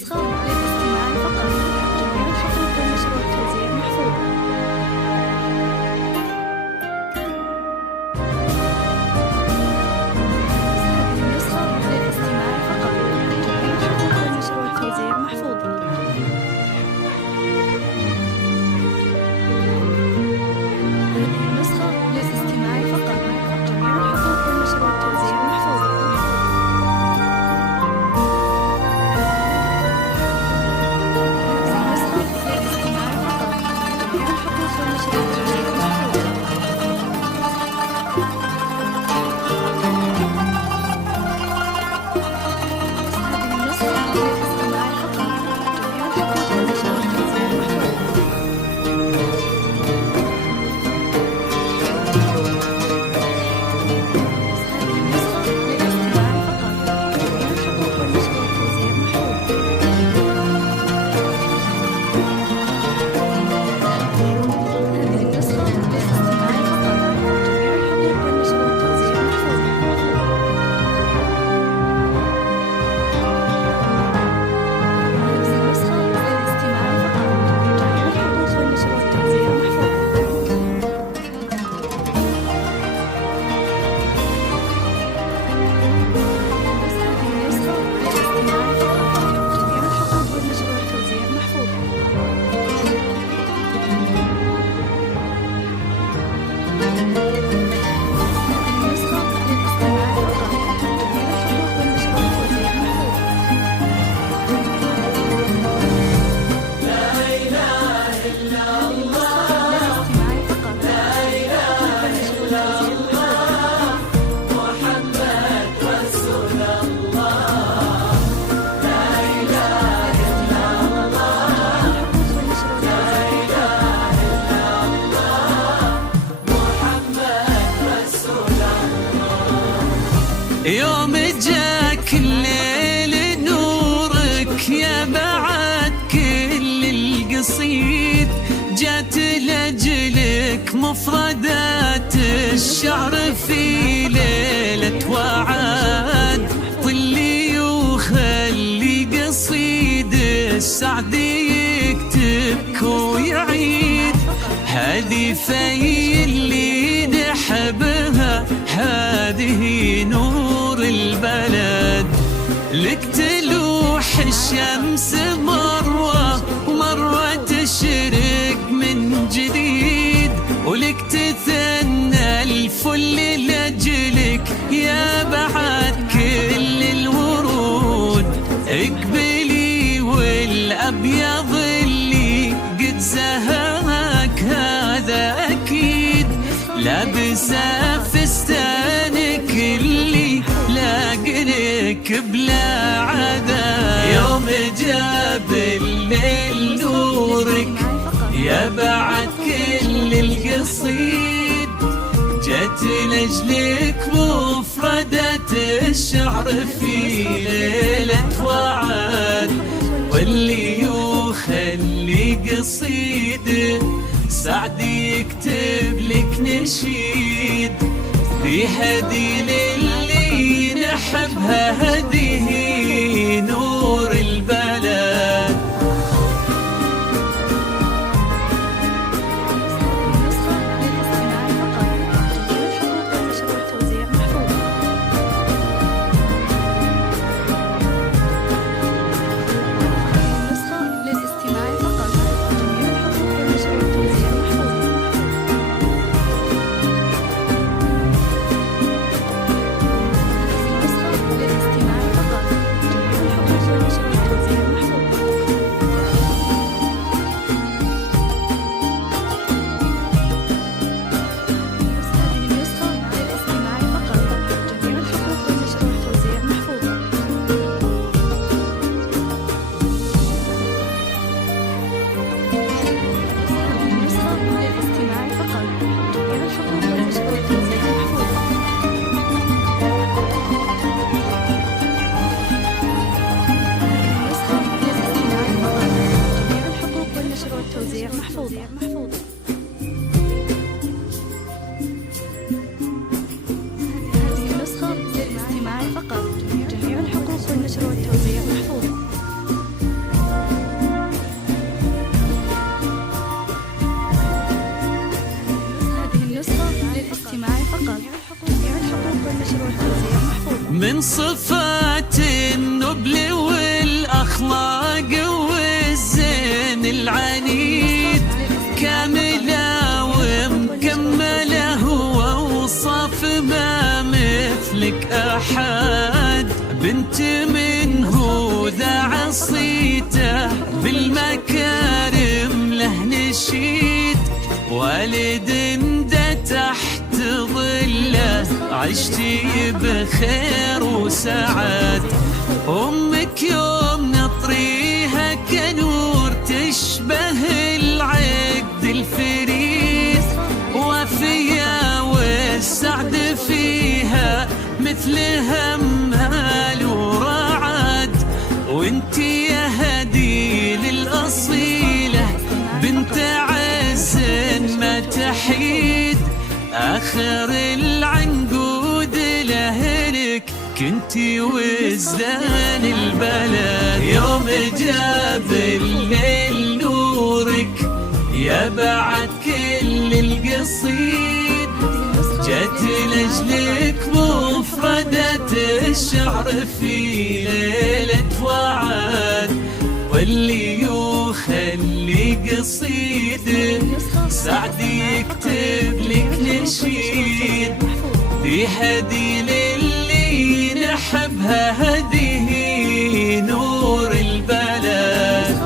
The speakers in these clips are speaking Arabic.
النسخة للاستماع فقط. جميع الحقوق والنشر والتوزيع محفوظة. يوم جاك الليل نورك يا بعد كل القصيد، جات لأجلك مفردات الشعر في ليلة وعاد، طلي وخلي قصيد السعد يكتبك ويعيد، هذه في اللي نحبها هذه نور البلد، لك تلوح الشمس مروة ومروة تشرق من جديد، ولك تثنى الفل لأجلك يا بعد كل الورود، اقبلي والأبيض اللي قد زهاك هذا أكيد، لابسة فستانك اللي لاقلك بلا عدا، يوم جاب الليل نورك يا بعد كل القصيد، جت لأجلك مفردة الشعر في ليلة وعاد، واللي يخلي قصيد سعد يكتب لك نشيد، بهدي للي نحبها هذه نور البلد. فقط. جميع الحقوق والنشر والتوزيع محفوظة. من صفات النبل والأخلاق والزين العنيد، كاملة ومكملة وأوصاف ما مثلك أحد. بنت منه ذا عصيته بالمكارم له نشيد، والد دا تحت ظله عشتي بخير وسعد. أمك يوم نطريها كنور تشبه العقد الفريد، وفيا والسعد فيها مثل همال ورعد. وانتي يا هدي للأصيلة بنت عز ما تحيد، آخر العنقود لأهلك كنتي وزدان البلد. يوم جاب الليل نورك يا بعد كل القصيد، جت لأجلك مفردة الشعر في ليلة وعد. واللي يخلي قصيد سعد يكتب لك نشيد، دي هدي للي نحبها، هديه نور البلد.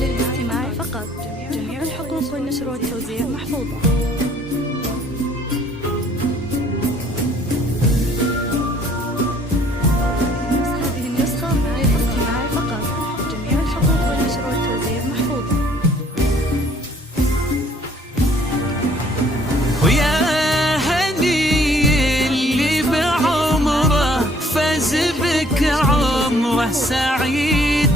للاستماع فقط، جميع الحقوق والنشر والتوزيع محفوظة. هذه النسخة للاستماع فقط، جميع الحقوق والنشر والتوزيع محفوظة. ويا هني اللي بعمره فاز بك عمره سعيد،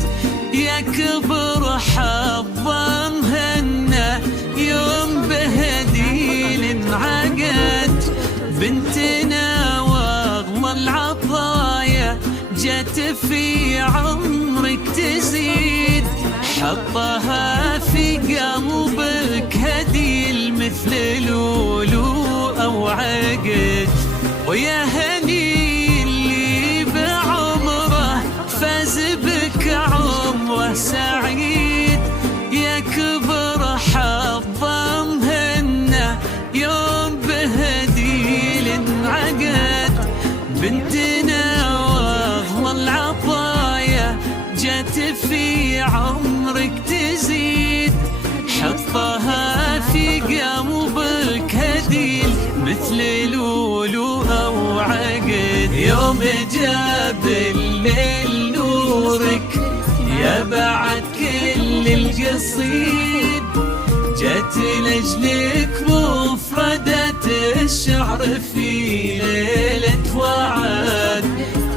يكبر حظا مهنا يوم بهديل انعقد. بنتنا واغلى العطايا جت في عمرك تزيد، حطها في قلبك هديل مثل لولو أو عقد. ويا هني اللي بعمره فاز بك عمره سعيد، يكبر حظا مهنا يوم بهديل انعقد. بنتنا واغلى العطايا جت في عمرك تزيد، حطها في قلبك هديل مثل لولو أو عقد. يوم جاب الليل نورك يا بعد كل القصيد، جت لأجلك مفردة الشعر في ليلة وعد.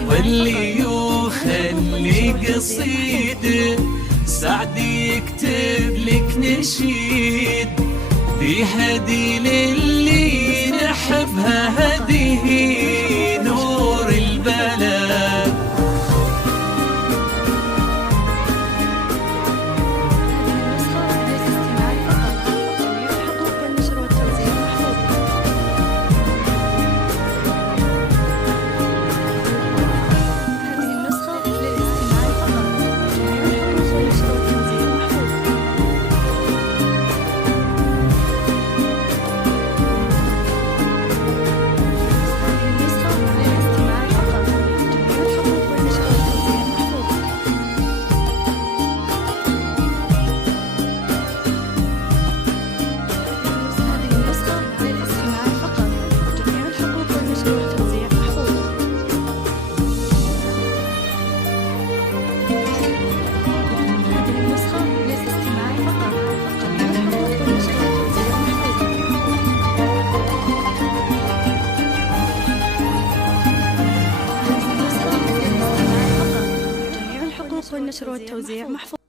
واللي يخلي قصيد سعد يكتب لك نشيد، في هدي للي نحبها، هديه نور البلد. والنشر والتوزيع محفوظ. هذه النسخة ليست استماعي فقط، جميع الحقوق والنشر والتوزيع محفوظ. هذه النسخة ليست استماعي فقط، جميع الحقوق والنشر والتوزيع محفوظ.